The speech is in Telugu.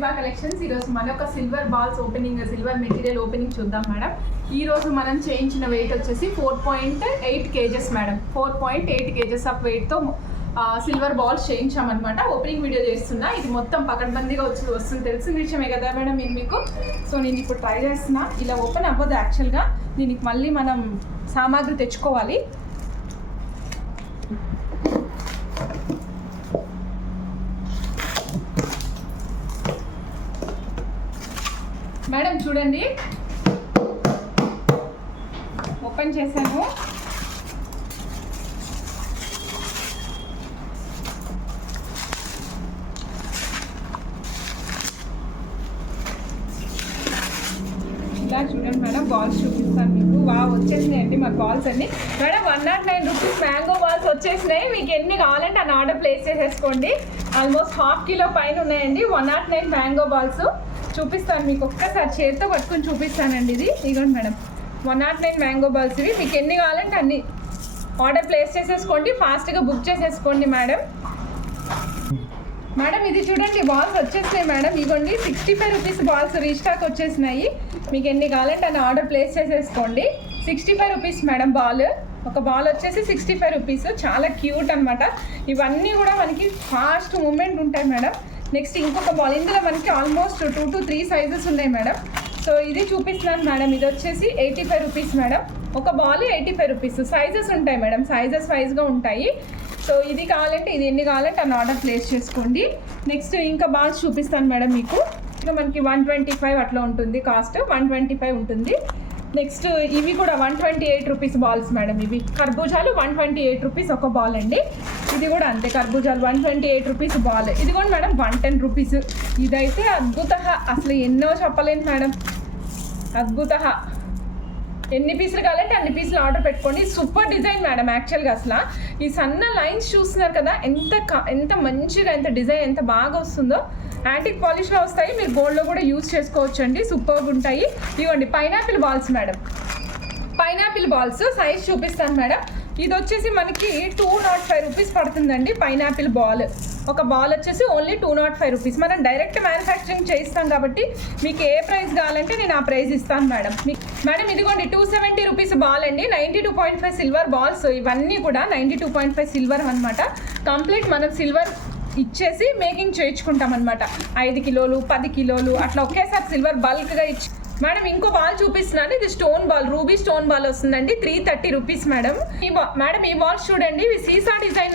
వివా కలెక్షన్స్. ఈరోజు మనొక silver balls opening, silver material opening చూద్దాం మేడం. ఈరోజు మనం చేయించిన వెయిట్ వచ్చేసి 4.8 kgs మేడం. 4.8 kgs ఆఫ్ వెయిట్తో సిల్వర్ బాల్స్ చేయించామన్నమాట. ఓపెనింగ్ వీడియో చేస్తున్నా. ఇది మొత్తం పకడ్బందీగా వస్తుంది, తెలిసిన విషయమే కదా మేడం మీకు. సో నేను ఇప్పుడు ట్రై చేస్తున్నా. ఇలా ఓపెన్ అవ్వదు యాక్చువల్గా. దీనికి మళ్ళీ మనం సామాగ్రి తెచ్చుకోవాలి. మేడం చూడండి, ఓపెన్ చేశాను. ఇలా చూడండి మేడం, బాల్స్ చూపిస్తాను మీకు. వచ్చేసినాయండి మాకు బాల్స్ అన్ని. మేడం 109 రూపీస్ మ్యాంగో బాల్స్ వచ్చేసినాయి. మీకు ఎన్ని కావాలంటే అన్న ఆర్డర్ ప్లేస్ చేసేసుకోండి. ఆల్మోస్ట్ ½ కిలో పైన ఉన్నాయండి 109 మ్యాంగో బాల్స్. చూపిస్తాను మీకు, ఒక్కసారి చేతితో పట్టుకొని చూపిస్తానండి. ఇదిగోండి మేడం, 109 మ్యాంగో బాల్స్. ఇవి మీకు ఎన్ని కావాలంటే అన్ని ఆర్డర్ ప్లేస్ చేసేసుకోండి, ఫాస్ట్గా బుక్ చేసేసుకోండి మేడం. మేడం ఇది చూడండి, బాల్స్ వచ్చేసినాయి మేడం. ఇదిగోండి 65 రూపీస్ బాల్స్ రీస్టాక్ వచ్చేసినాయి. మీకు ఎన్ని కావాలంటే అన్ని ఆర్డర్ ప్లేస్ చేసేసుకోండి. 65 రూపీస్ మేడం బాల్. ఒక బాల్ వచ్చేసి 65 రూపీస్. చాలా క్యూట్ అనమాట. ఇవన్నీ కూడా మనకి ఫాస్ట్ మూమెంట్ ఉంటాయి మేడం. నెక్స్ట్ ఇంకొక బాల్, ఇందులో మనకి ఆల్మోస్ట్ 2 to 3 సైజెస్ ఉన్నాయి మేడం. సో ఇది చూపిస్తున్నాను మేడం. ఇది వచ్చేసి 85 రూపీస్ మేడం. ఒక బాల్ 85 రూపీస్. సైజెస్ ఉంటాయి మేడం, సైజెస్ వైజ్గా ఉంటాయి. సో ఇది కావాలంటే ఇది ఎన్ని కావాలంటే అన్న ఆర్డర్ ప్లేస్ చేసుకోండి. నెక్స్ట్ ఇంకా బాల్స్ చూపిస్తాను మేడం మీకు. ఇంకా మనకి 125 అట్లా ఉంటుంది కాస్ట్, 125 ఉంటుంది. నెక్స్ట్ ఇవి కూడా 128 రూపీస్ బాల్స్ మేడం. ఇవి కర్బూజాలు 128 రూపీస్ ఒక బాల్ అండి. ఇది కూడా అంతే, కర్బూజాలు 128 రూపీస్ బాల్. ఇది కూడా మేడం 110 రూపీస్. ఇదైతే అద్భుత, అసలు ఎన్నో చెప్పలేను మేడం, అద్భుత. ఎన్ని పీసులు కావాలంటే అన్ని పీసులు ఆర్డర్ పెట్టుకోండి. Super design madam. యాక్చువల్గా అసలు ఈ సన్న లైన్స్ చూస్తున్నారు కదా, ఎంత మంచిగా, ఎంత డిజైన్ ఎంత బాగా వస్తుందో. యాంటిక్ పాలిష్లో వస్తాయి, మీరు గోల్డ్లో కూడా యూజ్ చేసుకోవచ్చు అండి. సూపర్గా ఉంటాయి. ఇవ్వండి pineapple balls madam. Pineapple balls size చూపిస్తాను మేడం. ఇది వచ్చేసి మనకి 205 రూపీస్ పడుతుందండి. పైనాపిల్ బాల్ ఒక బాల్ వచ్చేసి ఓన్లీ 205 రూపీస్. మనం డైరెక్ట్ మ్యానుఫ్యాక్చరింగ్ చేయిస్తాం కాబట్టి మీకు ఏ ప్రైస్ కావాలంటే నేను ఆ ప్రైస్ ఇస్తాను మేడం. మేడం ఇదిగోండి 270 రూపీస్ బాల్ అండి. 92.5 సిల్వర్ బాల్స్. ఇవన్నీ కూడా 92.5 సిల్వర్ అనమాట. కంప్లీట్ మనం సిల్వర్ ఇచ్చేసి మేకింగ్ చేయించుకుంటాం అనమాట. 5 కిలోలు 10 కిలోలు అట్లా ఒకేసారి సిల్వర్ బల్క్గా ఇచ్చి. మేడం ఇంకో బాల్ చూపిస్తున్నాను. ఇది stone ball, ruby stone ball వస్తుందండి. 330 రూపీస్ మేడం. మేడం ఈ బాల్స్ చూడండి, ఇవి సీసా డిజైన్